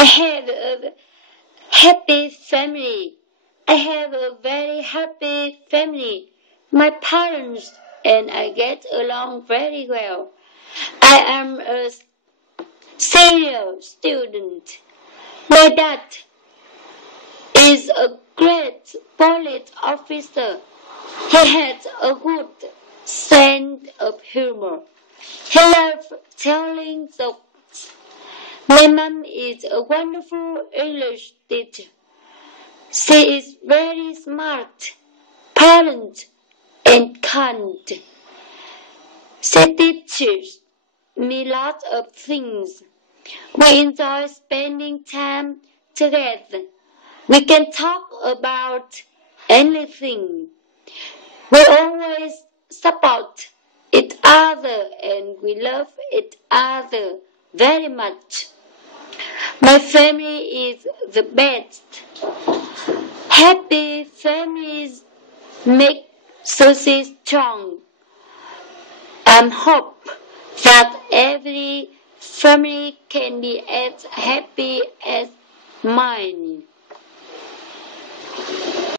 I have a happy family. I have a very happy family. My parents and I get along very well. I am a senior student. My dad is a great police officer. He has a good sense of humor. He loves telling jokes. My mom is a wonderful English teacher. She is very smart, patient, and kind. She teaches me lots of things. We enjoy spending time together. We can talk about anything. We always support each other and we love each other very much. My family is the best. Happy families make society strong. I hope that every family can be as happy as mine.